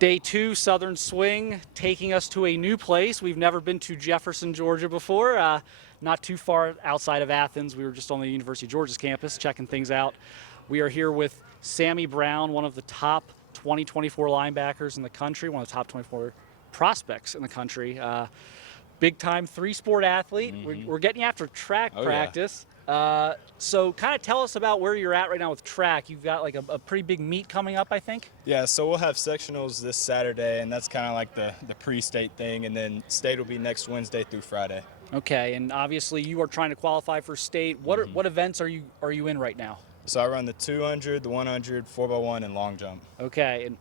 Day 2, Southern Swing, taking us to a new place. We've never been to Jefferson, Georgia before. Not too far outside of Athens. We were just on the University of Georgia's campus checking things out. We are here with Sammy Brown, one of the top 2024 linebackers in the country, one of the top 24 prospects in the country. Big-time three-sport athlete. We're getting you after track practice. So kind of tell us about where you're at right now with track. You've got like a pretty big meet coming up, I think. Yeah, so we'll have sectionals this Saturday, and that's kind of like the pre-state thing, and then state will be next Wednesday through Friday. Okay, and obviously you are trying to qualify for state. What events are you in right now? So I run the 200, the 100, 4x1, and long jump. Okay, and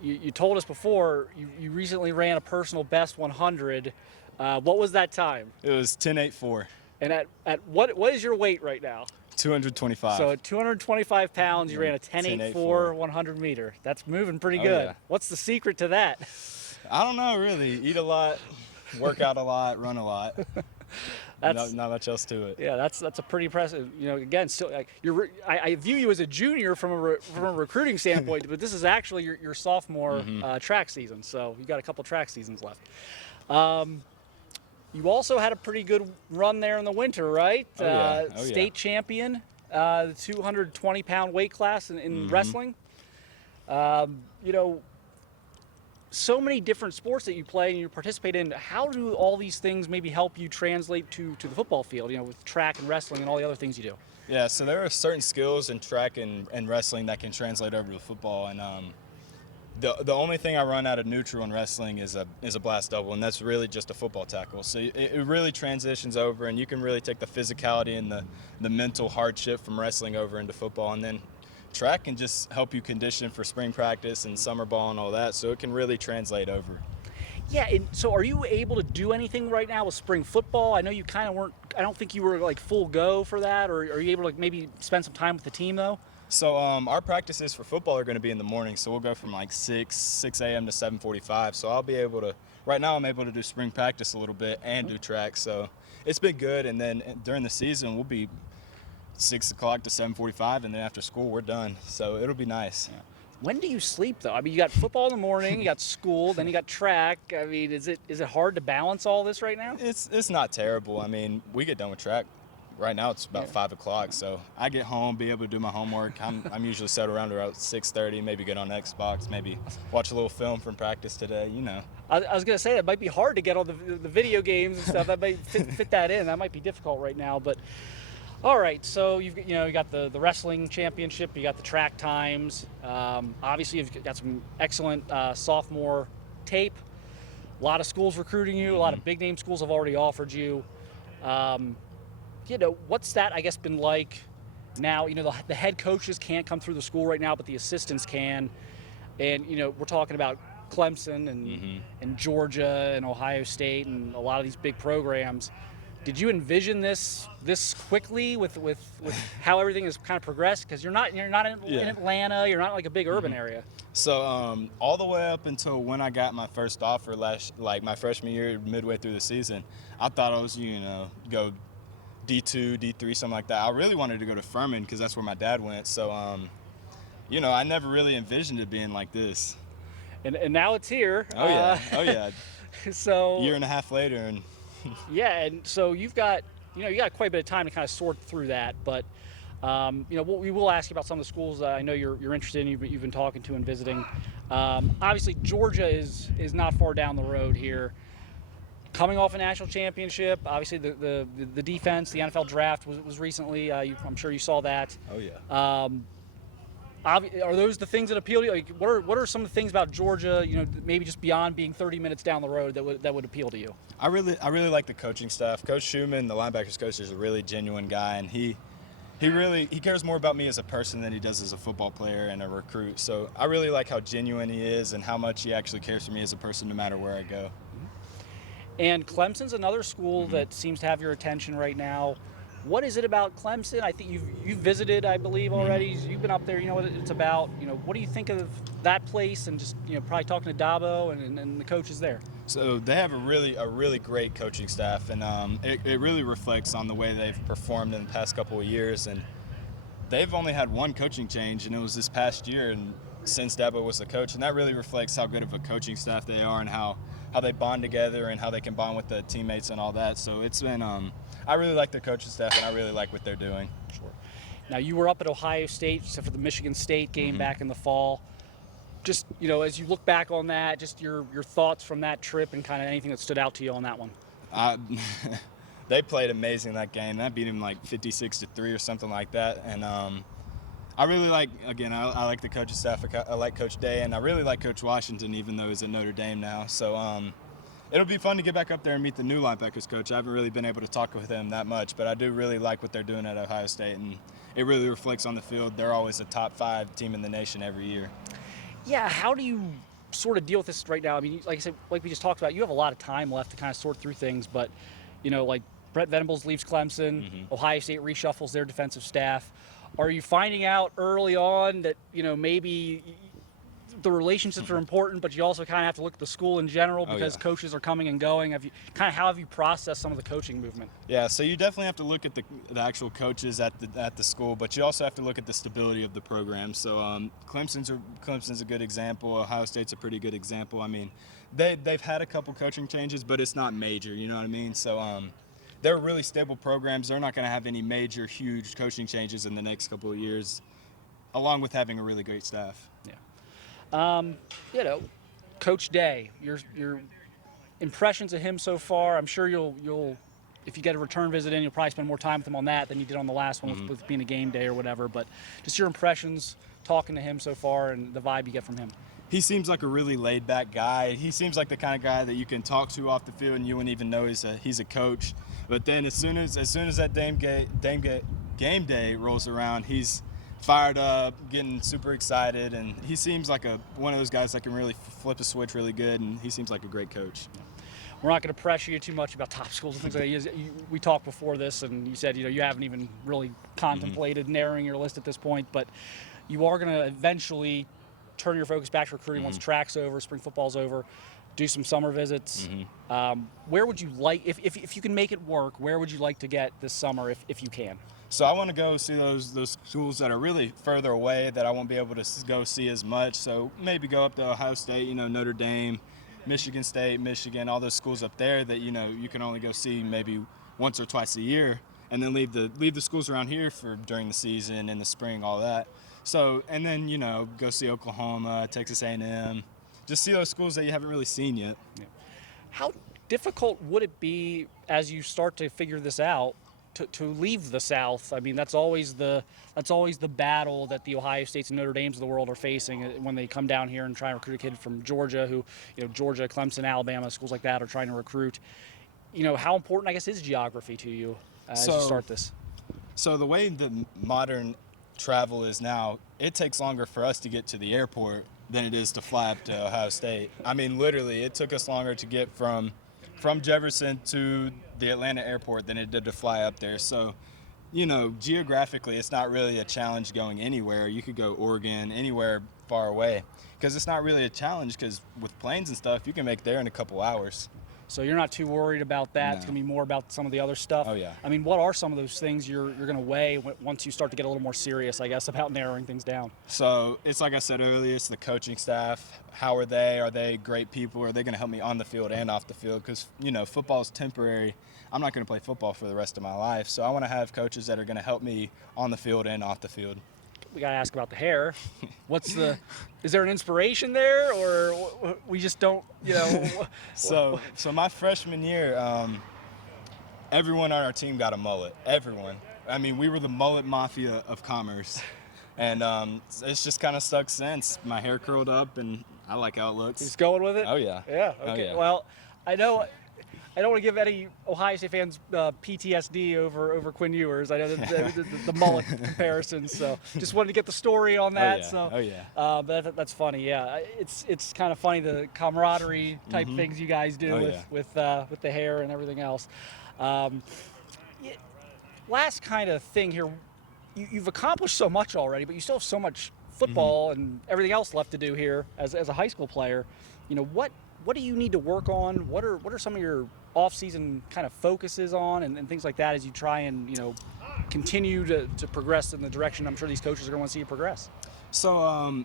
you told us before you recently ran a personal best 100. What was that time? It was 10.84. And at what is your weight right now? 225. So at 225 pounds, you ran a 10.84 100 meter. That's moving pretty good. Yeah. What's the secret to that? I don't know, really. Eat a lot, work out a lot, run a lot. Not much else to it. Yeah, that's a pretty impressive. You know, again, still like I view you as a junior from a recruiting standpoint, but this is actually your sophomore track season. So you got a couple track seasons left. You also had a pretty good run there in the winter, right? State champion, the 220-pound weight class in wrestling. You know, so many different sports that you play and you participate in. How do all these things maybe help you translate to the football field, you know, with track and wrestling and all the other things you do? Yeah, so there are certain skills in track and wrestling that can translate over to football, and the only thing I run out of neutral in wrestling is a blast double, and that's really just a football tackle. So it really transitions over, and you can really take the physicality and the mental hardship from wrestling over into football, and then track can just help you condition for spring practice and summer ball and all that, so it can really translate over. Yeah, and so are you able to do anything right now with spring football? I know you kind of weren't, I don't think you were like full go for that, or are you able to maybe spend some time with the team though? So our practices for football are going to be in the morning, so we'll go from like 6 a.m. to 7:45. So I'll be able to, right now I'm able to do spring practice a little bit and do track, so it's been good. And then during the season, we'll be 6 o'clock to 7:45, and then after school, we're done. So it'll be nice. Yeah. When do you sleep though? I mean, you got football in the morning, you got school, then you got track. I mean, is it hard to balance all this right now? It's not terrible. I mean, we get done with track. Right now it's about 5 o'clock, so I get home, be able to do my homework. I'm usually set around 6:30, maybe get on Xbox, maybe watch a little film from practice today, you know. I was going to say it might be hard to get all the video games and stuff. That might fit that in. That might be difficult right now, but all right. So you got the wrestling championship, you got the track times. Obviously you've got some excellent sophomore tape. A lot of schools recruiting you. A lot of big name schools have already offered you. You know, what's that, I guess, been like now? You know, the head coaches can't come through the school right now, but the assistants can. And, you know, we're talking about Clemson and Georgia and Ohio State and a lot of these big programs. Did you envision this quickly with how everything has kind of progressed? Because you're not in Atlanta, you're not like a big urban area. So all the way up until when I got my first offer my freshman year, midway through the season, I thought I was, go D2, D3, something like that. I really wanted to go to Furman because that's where my dad went. So, I never really envisioned it being like this. And now it's here. Oh yeah. So year and a half later, and yeah, and so you got quite a bit of time to kind of sort through that. But we will ask you about some of the schools I know you're interested in. You've been talking to and visiting. Obviously, Georgia is not far down the road here. Coming off a national championship, obviously the defense, the NFL draft was recently. I'm sure you saw that. Oh yeah. Are those the things that appeal to you? Like, what are some of the things about Georgia? Maybe just beyond being 30 minutes down the road that would appeal to you. I really like the coaching staff. Coach Schumann, the linebackers coach, is a really genuine guy, and he cares more about me as a person than he does as a football player and a recruit. So I really like how genuine he is and how much he actually cares for me as a person, no matter where I go. And Clemson's another school that seems to have your attention right now. What is it about Clemson? I think you've visited, I believe, already. You've been up there. You know what it's about. What do you think of that place? And just probably talking to Dabo and the coaches there. So they have a really great coaching staff, and it really reflects on the way they've performed in the past couple of years. And they've only had one coaching change, and it was this past year. And since Dabo was the coach, and that really reflects how good of a coaching staff they are and how they bond together and how they can bond with the teammates and all that. So it's been I really like the coaching staff, and I really like what they're doing. Sure. Now, you were up at Ohio State, except for the Michigan State game back in the fall. Just, as you look back on that, just your thoughts from that trip and kind of anything that stood out to you on that one. They played amazing that game. That beat him like 56-3 or something like that. And I really like, again, I like the coaching staff. I like Coach Day, and I really like Coach Washington, even though he's at Notre Dame now. So it'll be fun to get back up there and meet the new linebackers coach. I haven't really been able to talk with him that much, but I do really like what they're doing at Ohio State, and it really reflects on the field. They're always a top 5 team in the nation every year. Yeah, how do you sort of deal with this right now? I mean, like I said, like we just talked about, you have a lot of time left to kind of sort through things, but, like Brett Venables leaves Clemson, Ohio State reshuffles their defensive staff. Are you finding out early on that, maybe the relationships are important, but you also kind of have to look at the school in general because coaches are coming and going? How have you processed some of the coaching movement? Yeah, so you definitely have to look at the actual coaches at the school, but you also have to look at the stability of the program. So Clemson's a good example. Ohio State's a pretty good example. I mean, they've had a couple coaching changes, but it's not major. You know what I mean? So they're really stable programs. They're not going to have any major, huge coaching changes in the next couple of years, along with having a really great staff. Yeah. Coach Day, your impressions of him so far. I'm sure you'll if you get a return visit in, you'll probably spend more time with him on that than you did on the last one with being a game day or whatever. But just your impressions talking to him so far and the vibe you get from him. He seems like a really laid-back guy. He seems like the kind of guy that you can talk to off the field and you wouldn't even know he's a coach. But then as soon as that game day rolls around, he's fired up, getting super excited, and he seems like one of those guys that can really flip a switch really good, and he seems like a great coach. We're not going to pressure you too much about top schools and things like that. We talked before this, and you said you haven't even really contemplated narrowing your list at this point, but you are going to eventually turn your focus back to recruiting once track's over, spring football's over, do some summer visits. Where would you like, if you can make it work, where would you like to get this summer if you can? So I want to go see those schools that are really further away that I won't be able to go see as much. So maybe go up to Ohio State, Notre Dame, Michigan State, Michigan, all those schools up there that you can only go see maybe once or twice a year, and then leave the schools around here for during the season, in the spring, all that. So and then go see Oklahoma, Texas A&M, just see those schools that you haven't really seen yet. Yeah. How difficult would it be as you start to figure this out to leave the South? I mean, that's always the battle that the Ohio States and Notre Dames of the world are facing when they come down here and try and recruit a kid from Georgia, who Georgia, Clemson, Alabama, schools like that are trying to recruit. How important, I guess, is geography to you as you start this? So the way the modern travel is now, it takes longer for us to get to the airport than it is to fly up to Ohio State. I mean, literally, it took us longer to get from Jefferson to the Atlanta airport than it did to fly up there. So, geographically, it's not really a challenge going anywhere. You could go Oregon, anywhere far away, because it's not really a challenge, because with planes and stuff, you can make there in a couple hours. So you're not too worried about that? No. It's going to be more about some of the other stuff? Oh, yeah. I mean, what are some of those things you're going to weigh once you start to get a little more serious, I guess, about narrowing things down? So it's like I said earlier, it's the coaching staff. How are they? Are they great people? Are they going to help me on the field and off the field? Because, football is temporary. I'm not going to play football for the rest of my life. So I want to have coaches that are going to help me on the field and off the field. We got to ask about the hair. Is there an inspiration there, or we just don't, So my freshman year, everyone on our team got a mullet. Everyone. I mean, we were the mullet mafia of commerce. And it's just kind of stuck since. My hair curled up, and I like how it looks. Just going with it? Oh, yeah. Yeah, okay. Oh, yeah. Well, I know I don't want to give any Ohio State fans PTSD over Quinn Ewers. I know the mullet comparison, so just wanted to get the story on that. But that's funny. Yeah, it's kind of funny, the camaraderie type things you guys do with the hair and everything else. Last kind of thing here, you've accomplished so much already, but you still have so much football and everything else left to do here as a high school player. What do you need to work on? What are some of your off-season kind of focuses on and things like that as you try and continue to progress in the direction I'm sure these coaches are going to want to see you progress? So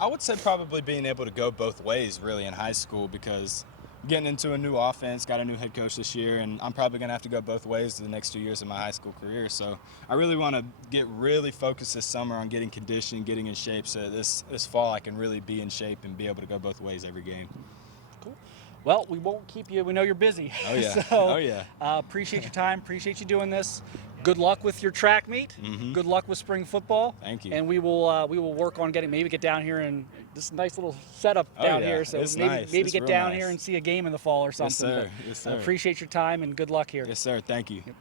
I would say probably being able to go both ways really in high school, because getting into a new offense, got a new head coach this year, and I'm probably going to have to go both ways the next 2 years of my high school career. So I really want to get really focused this summer on getting conditioned, getting in shape, so this fall I can really be in shape and be able to go both ways every game. Cool. Well, we won't keep you. We know you're busy. Oh, yeah. So, Oh, yeah. Appreciate your time. Appreciate you doing this. Good luck with your track meet. Mm-hmm. Good luck with spring football. Thank you. And we will work on maybe get down here and this nice little setup down yeah. here. So It's maybe nice. maybe It's get real down nice. here and see a game in the fall or something. Yes, sir. But, Yes, sir. Appreciate your time and good luck here. Yes, sir. Thank you. Yep.